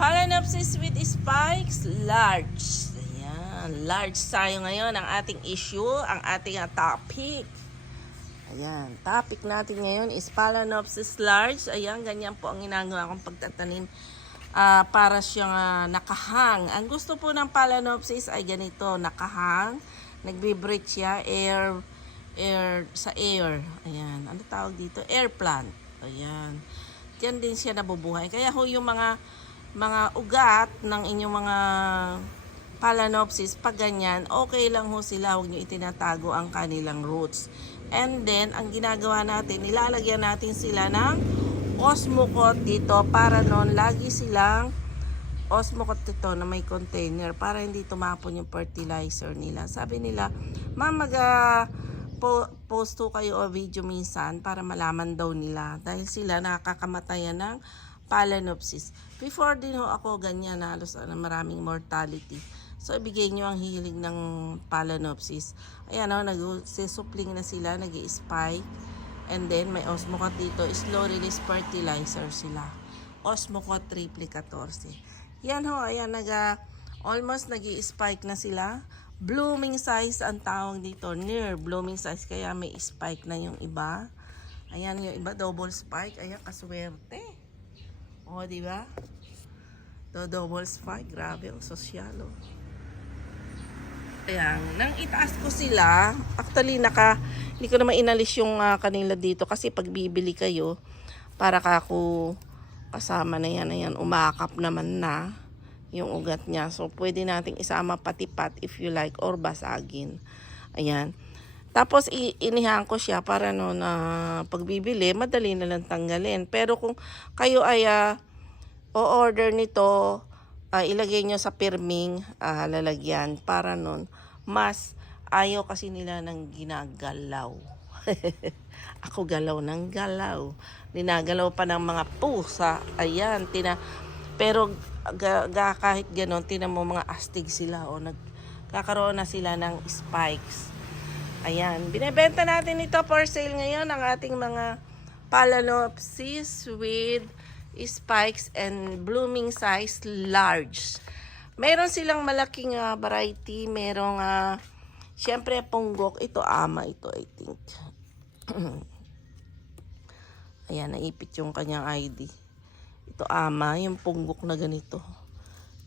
Phalaenopsis with spikes, large. Ayan, large tayo ngayon. Ang ating issue, ang ating topic. Ayan, topic natin ngayon is Phalaenopsis large. Ayan, ganyan po ang ginagawa kong pagtatanim. Para siyang nakahang. Ang gusto po ng Phalaenopsis ay ganito, nakahang. Nagbe-breathe siya, air sa air. Ayan, ano tawag dito? Air plant. Ayan. Diyan din siya nabubuhay. Kaya ho yung mga ugat ng inyong mga Phalaenopsis, pag ganyan, okay lang ho sila. Huwag nyo itinatago ang kanilang roots. And then, ang ginagawa natin, nilalagyan natin sila ng Osmocote dito para noon lagi silang Osmocote ito na may container para hindi tumapon yung fertilizer nila. Sabi nila, ma'am, post to kayo o video minsan para malaman daw nila dahil sila nakakakamatayan ng Phalaenopsis. Before din ho ako ganyan, halos maraming mortality. So, ibigay nyo ang hilig ng Phalaenopsis. Ayan o, nag-supling na sila, nag-i-spike. And then, may Osmocote dito. Slow release fertilizer sila. Osmocote triple 14. Yan ho, ayan, almost nag-i-spike na sila. Blooming size ang tawag dito. Near blooming size, kaya may spike na yung iba. Ayan, yung iba, double spike. Ayan, kaswerte. O, diba? Double spike. Grabe, ang sosyal, o. Ayan, nang itaas ko sila, actually hindi ko naman inalis yung kanila dito kasi pag bibili kayo, para kako kasama na yan, ayan, umakap naman na yung ugat niya. So, pwede nating isama pati pot if you like or basagin. Ayan. Tapos, inihan ko siya para no na pagbibili, madali na lang tanggalin. Pero kung kayo ay o-order nito, ilagay nyo sa pirming lalagyan para nun mas ayaw kasi nila ng ginagalaw. Ako galaw ng galaw. Ninagalaw pa ng mga pusa. Ayan, pero kahit ganon, tinan mo mga astig sila o nagkakaroon na sila ng spikes. Ayan, binebenta natin ito for sale ngayon ang ating mga Phalaenopsis with spikes and blooming size large. Meron silang malaking variety. Merong syempre punggok. Ito ama ito, I think. Ayan, naipit yung kanyang ID. Ito ama, yung punggok na ganito.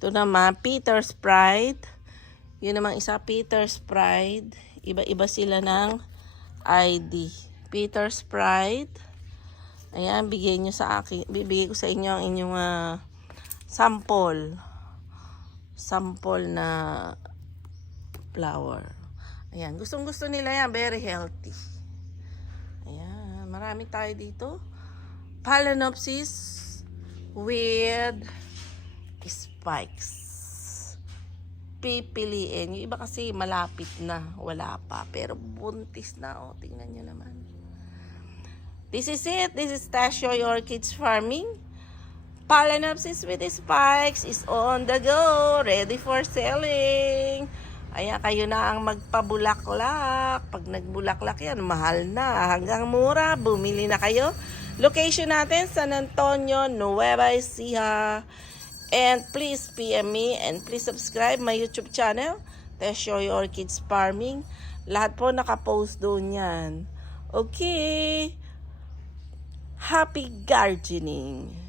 Ito naman Peter's Pride. Yun naman isa Peter's Pride. Iba-iba sila ng ID. Peter's Pride. Ayan, bigay nyo sa akin. Bibigay ko sa inyo ang inyong sample. Sample na flower. Ayan, gustong-gusto nila yan. Very healthy. Ayan, marami tayo dito. Phalaenopsis with spikes. Pipiliin. Yung iba kasi malapit na. Wala pa. Pero buntis na. O, tingnan nyo naman. This is it. This is Tasio Orchids Farming. Phalaenopsis with spikes is on the go. Ready for selling. Ayan, kayo na ang magpabulaklak. Pag nagbulaklak yan, mahal na. Hanggang mura, bumili na kayo. Location natin, San Antonio, Nueva Ecija. And please PM me and please subscribe my YouTube channel, Tasio Orchids Farming. Lahat po nakapost doon yan. Okay. Happy gardening!